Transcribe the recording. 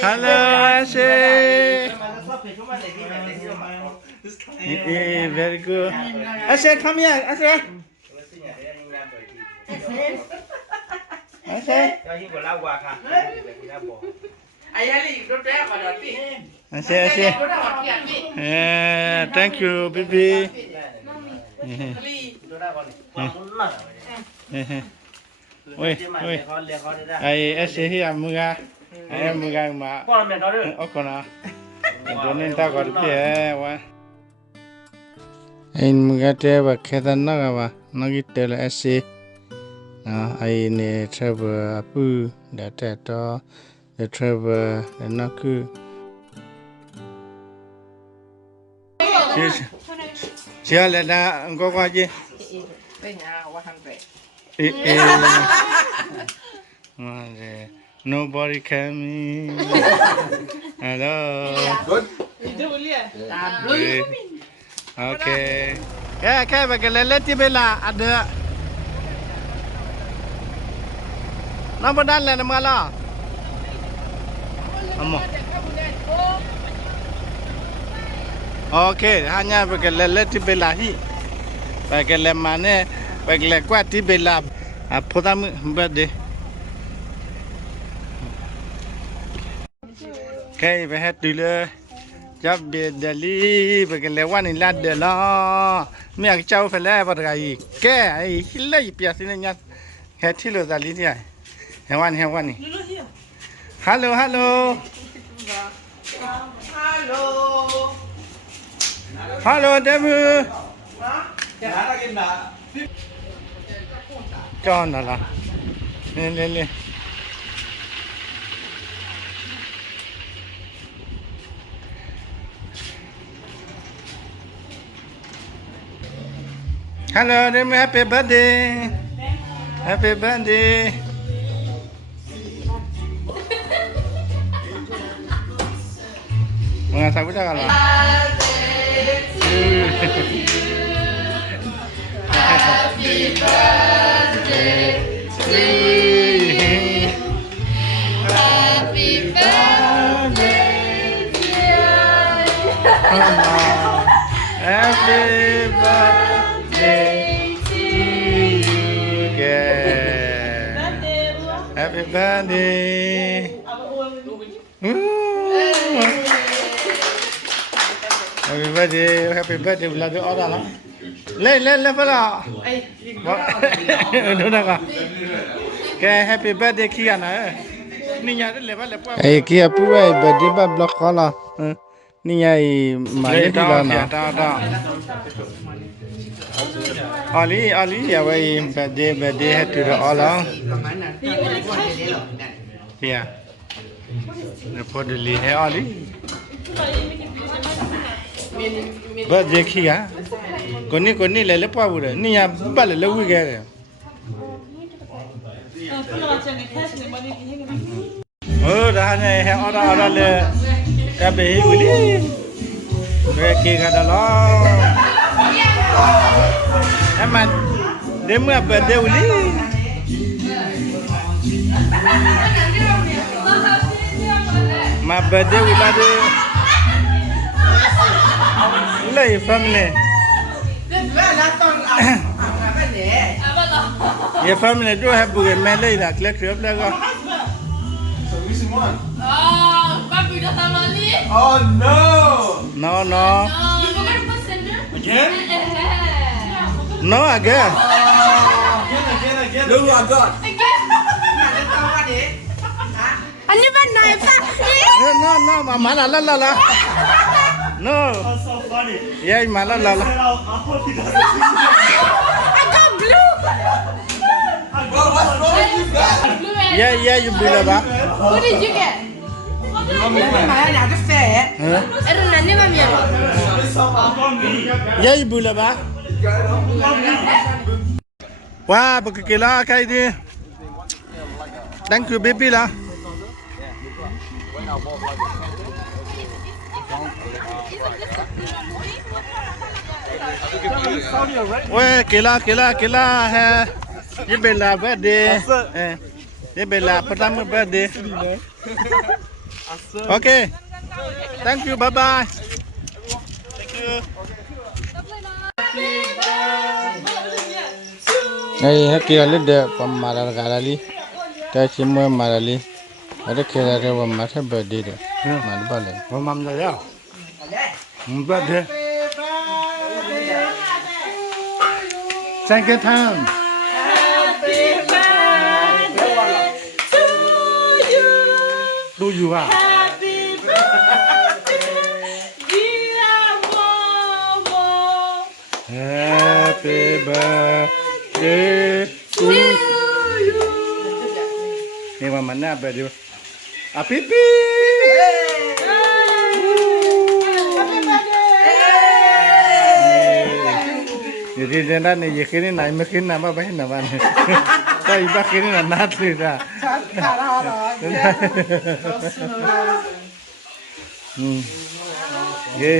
Hello, Ashe. Very good. Ashe, come here, Ashe. Ashe. Ashe. Thank you, baby. Ôi, ai Ashe hi amuga. Ai amuga ma. Okona. Donen ta kor ke wa. Ai muga te ba khedan na ga ba. Nagi tel Ashe. Ai ne travel apu da ta to the travel na ku. Chia le da ngo kwa ji. Nobody can me. Hello. Good. Okay. Okay, bagaimana leti bela ada. Nama dan le nama la. Amo. Okay, hanya bagaimana leti bela hi. Bagaimana mana bagaimana kuat ti bela. Apa tamu birthday. Okay, we had to le. Jab bedali bagaimana wan ini lada lah. Miak jauh file bergai. Ke, hilai biasanya hati lo dali dia. Hewan ni. Hello. Hello, Demu. John lah. Ni. Hello, Demu, happy birthday. Happy birthday. Mengasah buta kalau. Happy birthday to you. Happy birthday dear. Happy birthday to you again. Happy birthday. Happy birthday là được order lắm. Lên phải là. Đúng không? Cái happy birthday kia này. Ni nhà lên phải. Ai kia pu ai birthday ba block kala. Ni nhà mà đi là nào. Ali ya vậy birthday happy order. Yeah. Reportedly hai Ali. Birthday kia. Koni le pa bu de. Ni ya ba le wi ge de. Dah ni hai order le. Ka be hi uli. Be ki ka da lo. Aman. Demu birthday uli. My birthday will be lay family. Your family do have to melee like lecture. So missing one. Oh, Papi doesn't have money. Oh no! No. You forgot to put sender? Again? No again. Again. Look what I got. Anh như bên này pa. No, mà la. No. That's so funny. Yeah, mà la. I hope he doesn't. I got blue. Bro, what's wrong with you guys? Blue and Yeah, you blue ba? what did you get? Era nanti mami ya. Yeah, you blue ba? Wow, bukikila kai di. Thank you baby lah. Ôi, kila है ये बेला birthday Ye bella pertama birthday. Okay. Thank you. Bye bye. Thank you. Hey, happy holiday from Maragali. That's him Marali. I don't care that one matter birthday. Man, Bale. Oh, Mamma, yeah. Birthday. Second time. Do you are? Happy birthday to you. Ni mana birthday? Happy Jadi jangan ni kini naik makin nama baik nama ni. Tapi iba kini nak tu dah. Okay.